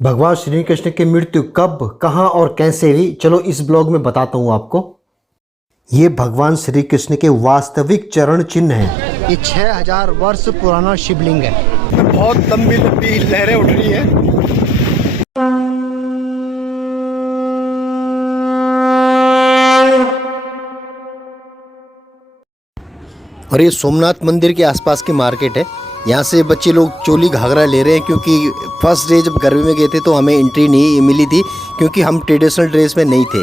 भगवान श्री कृष्ण की मृत्यु कब, कहाँ और कैसे हुई, चलो इस ब्लॉग में बताता हूँ आपको। ये भगवान श्री कृष्ण के वास्तविक चरण चिन्ह हैं। ये 6000 वर्ष पुराना शिवलिंग है। बहुत लंबी लंबी लहरें उठ रही है। और ये सोमनाथ मंदिर के आसपास की मार्केट है। यहाँ से बच्चे लोग चोली घाघरा ले रहे हैं क्योंकि फर्स्ट डे जब गर्मी में गए थे तो हमें एंट्री नहीं मिली थी क्योंकि हम ट्रेडिशनल ड्रेस में नहीं थे।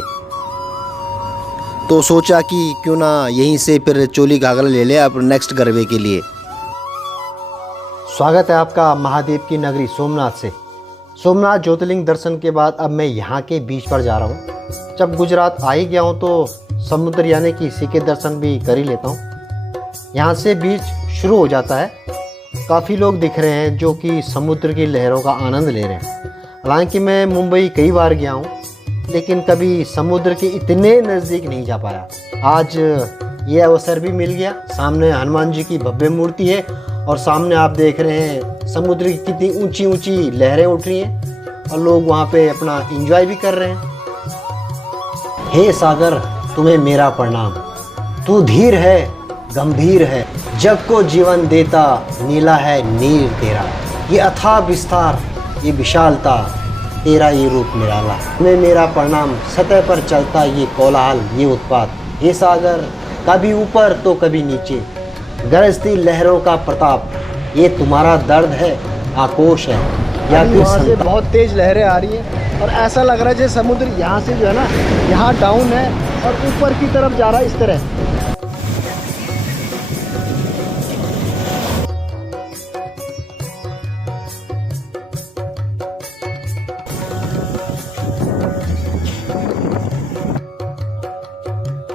तो सोचा कि क्यों ना यहीं से फिर चोली घाघरा ले ले अब नेक्स्ट गरबे के लिए। स्वागत है आपका महादेव की नगरी सोमनाथ से। सोमनाथ ज्योतिर्लिंग दर्शन के बाद अब मैं यहाँ के बीच पर जा रहा हूँ। जब गुजरात आ ही गया हूँ तो समुद्र यानी कि सी के दर्शन भी कर ही लेता हूँ। यहाँ से बीच शुरू हो जाता है। काफ़ी लोग दिख रहे हैं जो कि समुद्र की लहरों का आनंद ले रहे हैं। हालांकि मैं मुंबई कई बार गया हूँ लेकिन कभी समुद्र के इतने नज़दीक नहीं जा पाया। आज ये अवसर भी मिल गया। सामने हनुमान जी की भव्य मूर्ति है और सामने आप देख रहे हैं समुद्र की कितनी ऊंची ऊंची लहरें उठ रही हैं और लोग वहाँ पे अपना एंजॉय भी कर रहे हैं। हे सागर तुम्हें मेरा प्रणाम, तू धीर है गंभीर है, जग को जीवन देता नीला है नीर तेरा। ये अथाह विस्तार ये विशालता तेरा ये रूप निराला। तुम्हें मेरा प्रणाम सतह पर चलता ये कोलाहल ये उत्पात। ये सागर कभी ऊपर तो कभी नीचे, गरजती लहरों का प्रताप। ये तुम्हारा दर्द है आक्रोश है या फिर वहाँ से बहुत तेज लहरें आ रही है और ऐसा लग रहा है जैसे समुद्र यहाँ से जो है ना यहाँ डाउन है और ऊपर की तरफ जा रहा है इस तरह।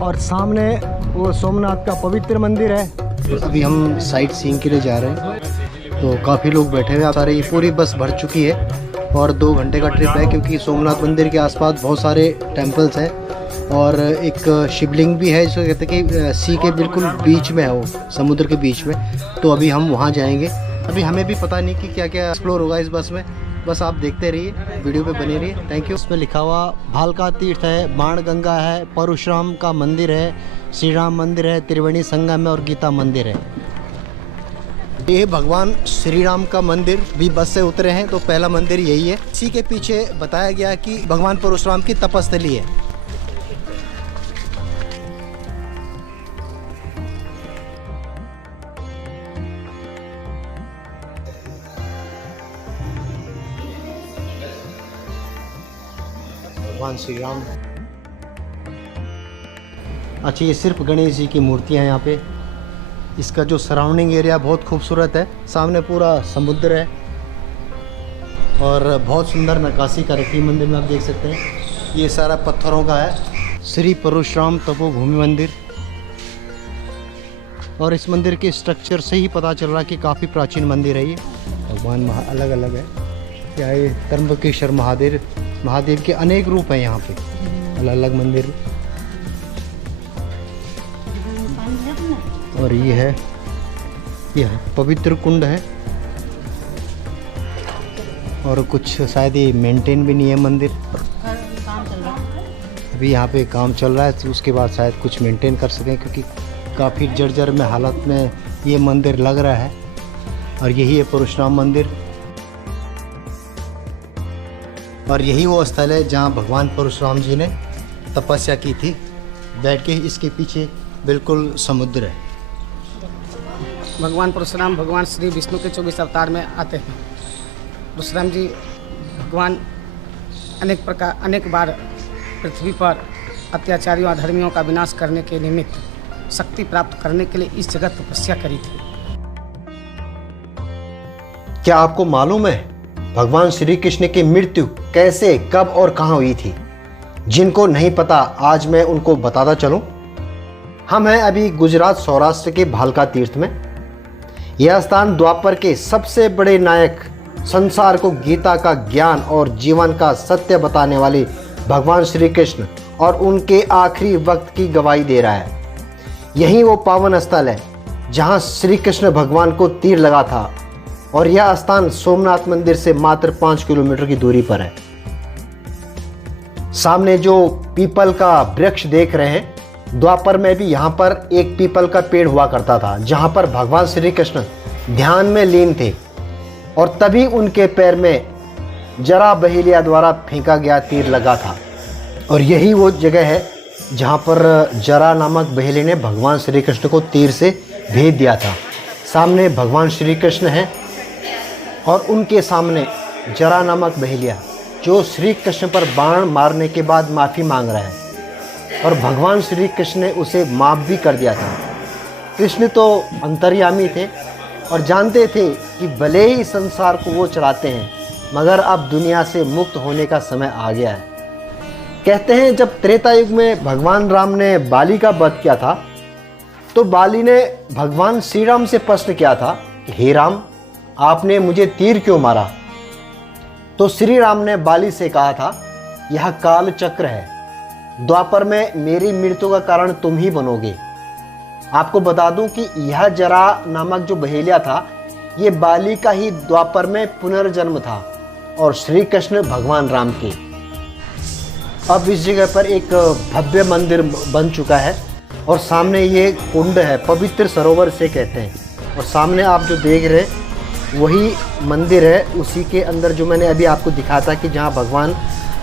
और सामने वो सोमनाथ का पवित्र मंदिर है। अभी हम साइट सीइंग के लिए जा रहे हैं तो काफ़ी लोग बैठे हुए आ रहे हैं। ये पूरी बस भर चुकी है और 2 घंटे का ट्रिप है क्योंकि सोमनाथ मंदिर के आसपास बहुत सारे टेम्पल्स हैं और एक शिवलिंग भी है जिसको कहते हैं कि सी के बिल्कुल बीच में है, वो समुद्र के बीच में। तो अभी हम वहाँ जाएंगे। अभी हमें भी पता नहीं कि क्या क्या एक्सप्लोर होगा इस बस में। बस आप देखते रहिए, वीडियो पे बने रहिए। Thank you. इसमें लिखा हुआ भालका तीर्थ है, बाणगंगा है, परशुराम का मंदिर है, श्री राम मंदिर है, त्रिवेणी संगम है और गीता मंदिर है। ये भगवान श्री राम का मंदिर भी बस से उतरे हैं तो पहला मंदिर यही है। इसी के पीछे बताया गया कि भगवान परशुराम की तपस्थली है। भगवान श्री राम। अच्छा, ये सिर्फ गणेश जी की मूर्तियाँ हैं यहाँ पे। इसका जो सराउंडिंग एरिया बहुत खूबसूरत है। सामने पूरा समुद्र है और बहुत सुंदर नक्काशी कर रखी है मंदिर में, आप देख सकते हैं। ये सारा पत्थरों का है। श्री परशुराम तपोभूमि मंदिर। और इस मंदिर के स्ट्रक्चर से ही पता चल रहा है कि काफ़ी प्राचीन मंदिर है। ये भगवान अलग अलग है। क्या ये त्र्यंबकेश्वर महादेव के अनेक रूप हैं यहाँ पे, अलग अलग मंदिर। और ये है यह पवित्र कुंड है और कुछ शायद ये मेंटेन भी नहीं है मंदिर। अभी यहाँ पे काम चल रहा है तो उसके बाद शायद कुछ मेंटेन कर सकें क्योंकि काफ़ी जर्जर में हालत में ये मंदिर लग रहा है। और यही है परशुराम मंदिर और यही वो स्थल है जहाँ भगवान परशुराम जी ने तपस्या की थी बैठ के। इसके पीछे बिल्कुल समुद्र है। भगवान परशुराम भगवान श्री विष्णु के 24 अवतार में आते हैं। परशुराम जी भगवान अनेक बार पृथ्वी पर अत्याचारियों अधर्मियों का विनाश करने के निमित्त शक्ति प्राप्त करने के लिए इस जगह तपस्या करी थी। क्या आपको मालूम है भगवान श्री कृष्ण की मृत्यु कैसे, कब और कहाँ हुई थी? जिनको नहीं पता आज मैं उनको बताता चलूं। हम हैं अभी गुजरात सौराष्ट्र के भालका तीर्थ में। यह स्थान द्वापर के सबसे बड़े नायक, संसार को गीता का ज्ञान और जीवन का सत्य बताने वाले भगवान श्री कृष्ण और उनके आखिरी वक्त की गवाही दे रहा है। यही वो पावन स्थल है जहाँ श्री कृष्ण भगवान को तीर लगा था और यह स्थान सोमनाथ मंदिर से मात्र 5 किलोमीटर की दूरी पर है। सामने जो पीपल का वृक्ष देख रहे हैं, द्वापर में भी यहाँ पर एक पीपल का पेड़ हुआ करता था, जहाँ पर भगवान श्री कृष्ण ध्यान में लीन थे और तभी उनके पैर में जरा बहेलिया द्वारा फेंका गया तीर लगा था। और यही वो जगह है जहाँ पर जरा नामक बहेली ने भगवान श्री कृष्ण को तीर से भेद दिया था। सामने भगवान श्री कृष्ण हैं और उनके सामने जरा नामक बहेलिया जो श्री कृष्ण पर बाण मारने के बाद माफ़ी मांग रहा है और भगवान श्री कृष्ण ने उसे माफ़ भी कर दिया था। कृष्ण तो अंतर्यामी थे और जानते थे कि भले ही संसार को वो चलाते हैं, मगर अब दुनिया से मुक्त होने का समय आ गया है। कहते हैं जब त्रेता युग में भगवान राम ने बाली का वध किया था, तो बाली ने भगवान श्री राम से प्रश्न किया था कि हे राम, आपने मुझे तीर क्यों मारा? तो श्री राम ने बाली से कहा था, यह काल चक्र है, द्वापर में मेरी मृत्यु का कारण तुम ही बनोगे। आपको बता दूं कि यह जरा नामक जो बहेलिया था, ये बाली का ही द्वापर में पुनर्जन्म था और श्री कृष्ण भगवान राम के। अब इस जगह पर एक भव्य मंदिर बन चुका है और सामने ये कुंड है, पवित्र सरोवर से कहते हैं। और सामने आप जो देख रहे हैं वही मंदिर है, उसी के अंदर जो मैंने अभी आपको दिखाया था कि जहाँ भगवान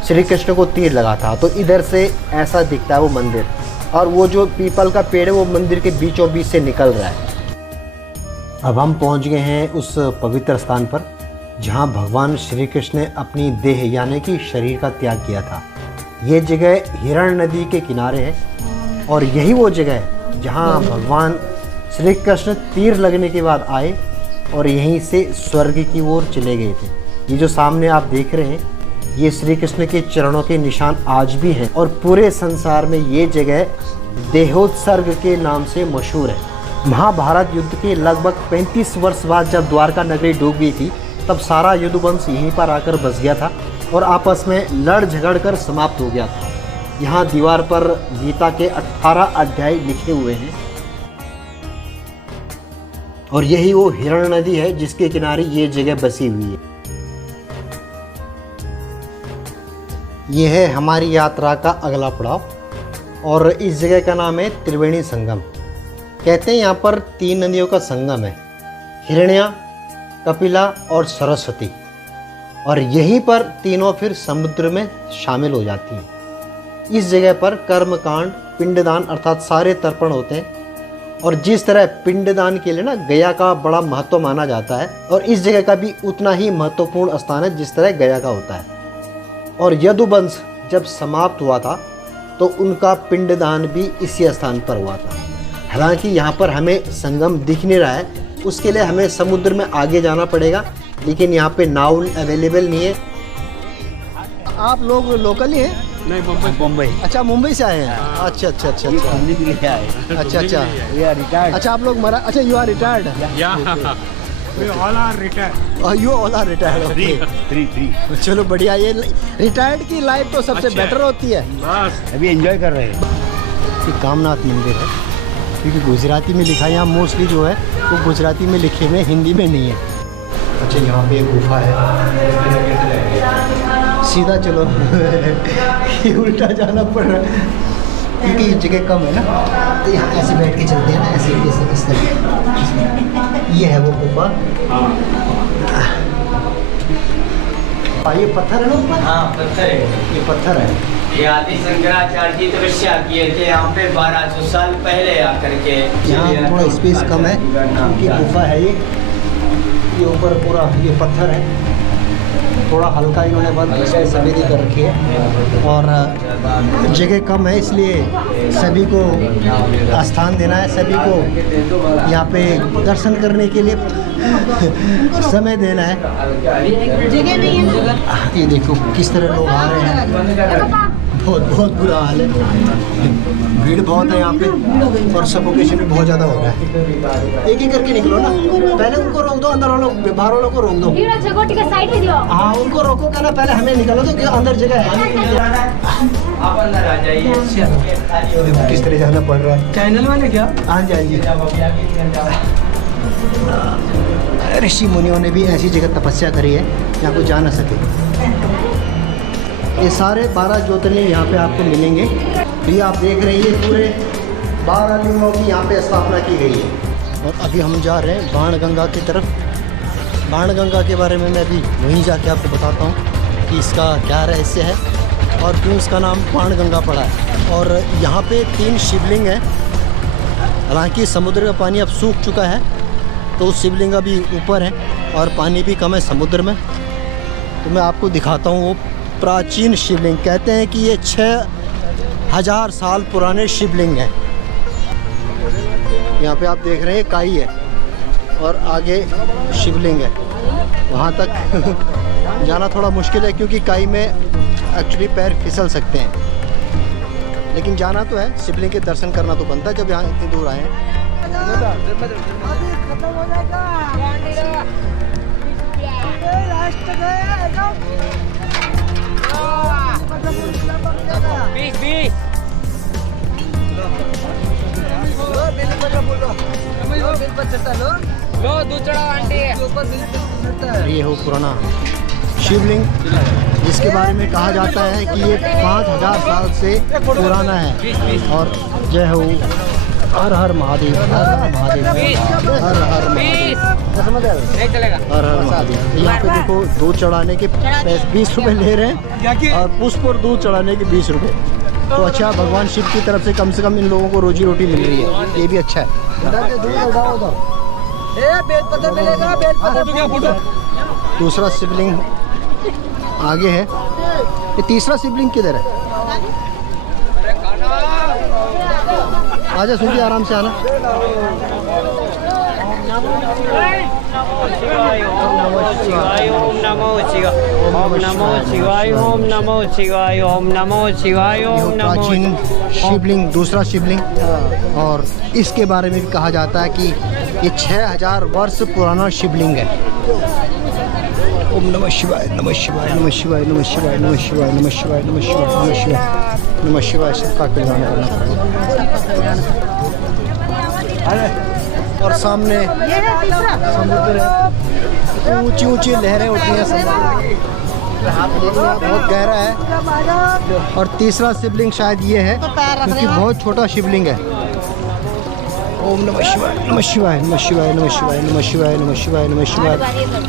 श्री कृष्ण को तीर लगा था, तो इधर से ऐसा दिखता है वो मंदिर। और वो जो पीपल का पेड़ है वो मंदिर के बीचों बीच से निकल रहा है। अब हम पहुँच गए हैं उस पवित्र स्थान पर जहाँ भगवान श्री कृष्ण ने अपनी देह यानी कि शरीर का त्याग किया था। ये जगह हिरण नदी के किनारे है और यही वो जगह है जहाँ भगवान श्री कृष्ण तीर लगने के बाद आए और यहीं से स्वर्ग की ओर चले गए थे। ये जो सामने आप देख रहे हैं, ये श्री कृष्ण के चरणों के निशान आज भी हैं और पूरे संसार में ये जगह देहोत्सर्ग के नाम से मशहूर है। महाभारत युद्ध के लगभग 35 वर्ष बाद जब द्वारका नगरी डूब गई थी, तब सारा यदुवंश यहीं पर आकर बस गया था और आपस में लड़ झगड़ कर समाप्त हो गया था। यहाँ दीवार पर गीता के 18 अध्याय लिखे हुए हैं और यही वो हिरण नदी है जिसके किनारे ये जगह बसी हुई है। ये है हमारी यात्रा का अगला पड़ाव और इस जगह का नाम है त्रिवेणी संगम। कहते हैं यहाँ पर 3 नदियों का संगम है, हिरण्या, कपिला और सरस्वती, और यहीं पर तीनों फिर समुद्र में शामिल हो जाती हैं। इस जगह पर कर्मकांड, पिंडदान अर्थात सारे तर्पण होते हैं और जिस तरह पिंडदान के लिए ना गया का बड़ा महत्व माना जाता है, और इस जगह का भी उतना ही महत्वपूर्ण स्थान है जिस तरह गया का होता है। और यदुवंश जब समाप्त हुआ था तो उनका पिंडदान भी इसी स्थान पर हुआ था। हालांकि यहाँ पर हमें संगम दिख नहीं रहा है, उसके लिए हमें समुद्र में आगे जाना पड़ेगा, लेकिन यहाँ पे नाव अवेलेबल नहीं है। आप लोग लोकल ही हैं? नहीं, मुंबई। अच्छा, मुंबई से आए हैं। अच्छा अच्छा अच्छा घूमने के लिए आए। अच्छा अच्छा रिटायर्ड। अच्छा, आप लोग अच्छा, you are retired? All are retired. You all are retired. Three. चलो बढ़िया। ये रिटायर्ड की लाइफ तो सबसे बेटर होती है। बस अभी एंजॉय कर रहे हैं। ये कामनाथ मंदिर है, क्योंकि गुजराती में लिखा है, यहाँ मोस्टली जो है वो गुजराती में लिखे हुए, हिंदी में नहीं है। अच्छा, यहाँ पे एक गुफा है, सीधा चलो ये उल्टा जाना पड़ रहा है क्योंकि ये जगह कम है ना, तो यहाँ ऐसे बैठ के चलते हैं ना, ऐसे इस तरह। ये है वो गुफा। ये पत्थर है ना ऊपर? हाँ, पत्थर है। ये पत्थर है। ये आदि शंकराचार्य जी तपस्या किए थे यहाँ पे 1200 साल पहले आकर के। यहाँ थोड़ा स्पेस कम है क्योंकि गुफा है ये ऊपर पूरा ये पत्थर है, थोड़ा हल्का इन्होंने बंद सफेदी कर रखी है और जगह कम है, इसलिए सभी को स्थान देना है, सभी को यहाँ पे दर्शन करने के लिए समय देना है। जगह नहीं है। ये देखो किस तरह लोग आ रहे हैं, बहुत बुरा हाल है, भीड़ बहुत है यहाँ पे और सफोकेशन भी बहुत ज़्यादा हो रहा है। एक एक करके निकलो ना, पहले उनको रोक दो, अंदर वालों बाहर वालों को रोक दो। हाँ, उनको रोको, कहना पहले हमें निकालो तो क्या अंदर जगह है। आप अंदर आ जाइए। किस तरह जाना पड़ रहा है। चैनल वाले क्या? हाँ जी, हाँ जी। ऋषि मुनियों ने भी ऐसी जगह तपस्या करी है जहाँ कोई जा ना सके। ये सारे 12 ज्योतिर्लिंग यहाँ पे आपको मिलेंगे। तो ये आप देख रहे हैं, ये पूरे 12 लिंगों की यहाँ पे स्थापना की गई है। और अभी हम जा रहे हैं बाणगंगा की तरफ। बाणगंगा के बारे में मैं अभी वहीं जाके आपको बताता हूँ कि इसका क्या रहस्य है और क्यों इसका नाम बाणगंगा पड़ा है। और यहाँ पे 3 शिवलिंग हैं। हालांकि समुद्र का पानी अब सूख चुका है, तो शिवलिंग अभी ऊपर है और पानी भी कम है समुद्र में। तो मैं आपको दिखाता हूँ वो प्राचीन शिवलिंग। कहते हैं कि ये 6000 साल पुराने शिवलिंग हैं। यहाँ पे आप देख रहे हैं काई है और आगे शिवलिंग है। वहाँ तक जाना थोड़ा मुश्किल है क्योंकि काई में एक्चुअली पैर फिसल सकते हैं, लेकिन जाना तो है। शिवलिंग के दर्शन करना तो बनता है जब यहाँ इतनी दूर आए हैं। ये हो पुराना शिवलिंग, जिसके बारे में कहा जाता है कि ये 5000 साल से पुराना है। और जय हो हर हर महादेव, हर हर महादेव, हर हर महादेव, हर हर महादेव। यहाँ पे देखो दूध चढ़ाने के 20 रुपये ले रहे हैं और पुष्प और दूध चढ़ाने के 20 रुपये। तो अच्छा, भगवान शिव की तरफ से कम इन लोगों को रोजी रोटी मिल रही है, ये भी अच्छा है। दूसरा शिवलिंग आगे है। ये तीसरा शिवलिंग किधर है? आजा सूजी, आराम से आना। ओम नमो शिवाय, ओम नमो शिवाय, ओम नमो शिवाय, ओम नमो शिवाय, ओम नमो। प्राचीन शिवलिंग, दूसरा शिवलिंग। और इसके बारे में भी कहा जाता है कि ये 6000 वर्ष पुराना शिवलिंग है। ओम नमः शिवाय, नमः शिवाय, नमः शिवाय, नमः शिवाय, नमः शिवाय, नमः शिवाय, नमः शिवाय, नमः शिवाय, नमः शिवाय। सबका कल्याण करना। और सामने समुद्र है, ऊंची ऊंची लहरें उठती हैं समुद्र की। बहुत गहरा है। और तीसरा शिवलिंग शायद ये है क्योंकि बहुत छोटा शिवलिंग है। ओम नमः शिवाय, नमः शिवाय, नमः शिवाय, नमः शिवाय, नमः शिवाय, नमः शिवाय, नमः शिवाय।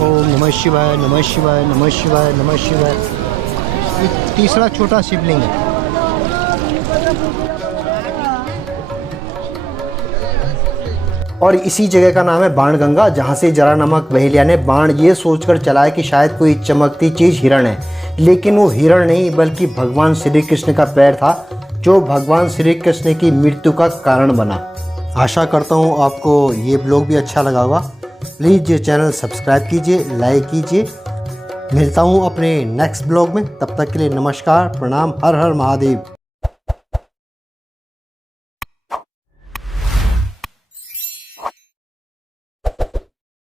ओम नमः शिवाय, नमः शिवाय, नमः शिवाय, नमः शिवाय। ये तीसरा छोटा शिवलिंग है। और इसी जगह का नाम है बाणगंगा, जहाँ से जरा नामक बहेलिया ने बाण ये सोचकर चलाया कि शायद कोई चमकती चीज़ हिरण है, लेकिन वो हिरण नहीं बल्कि भगवान श्री कृष्ण का पैर था, जो भगवान श्री कृष्ण की मृत्यु का कारण बना। आशा करता हूँ आपको ये ब्लॉग भी अच्छा लगा होगा। प्लीज़ ये चैनल सब्सक्राइब कीजिए, लाइक कीजिए। मिलता हूँ अपने नेक्स्ट ब्लॉग में, तब तक के लिए नमस्कार, प्रणाम, हर हर महादेव।